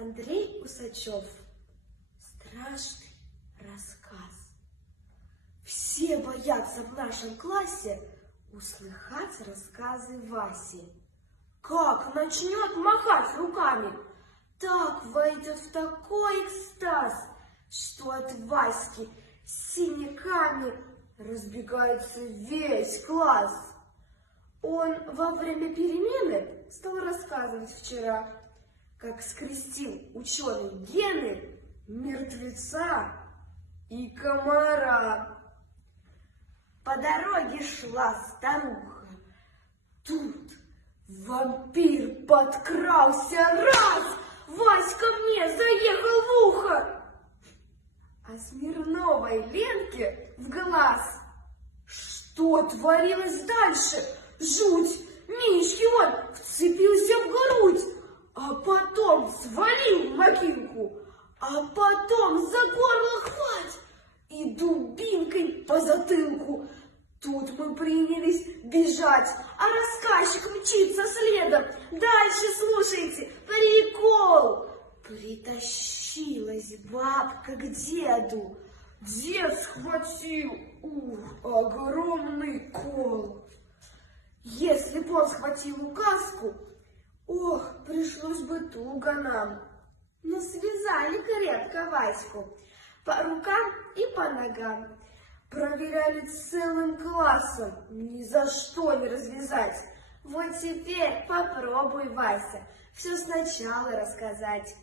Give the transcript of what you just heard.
Андрей Усачев. Страшный рассказ. Все боятся в нашем классе услыхать рассказы Васи. Как начнет махать руками, так войдет в такой экстаз, что от Васьки синяками разбегается весь класс. Он во время перемены стал рассказывать вчера, как скрестил ученый гены мертвеца и комара. По дороге шла старуха. Тут вампир подкрался раз, Васька мне заехал в ухо, а Смирновой Ленке в глаз. Что творилось дальше? Жуть! Мишке он вцепился в грудь, а потом свалил Макинку, а потом за горло хвать и дубинкой по затылку. Тут мы принялись бежать, а рассказчик мчится следом. Дальше слушайте, прикол. Притащилась бабка к деду. Дед схватил, огромный кол. Если б он схватил указку, ох, пришлось бы туго нам. Но связали крепко Ваську по рукам и по ногам. Проверяли целым классом, ни за что не развязать. Вот теперь попробуй, Вася, все сначала рассказать.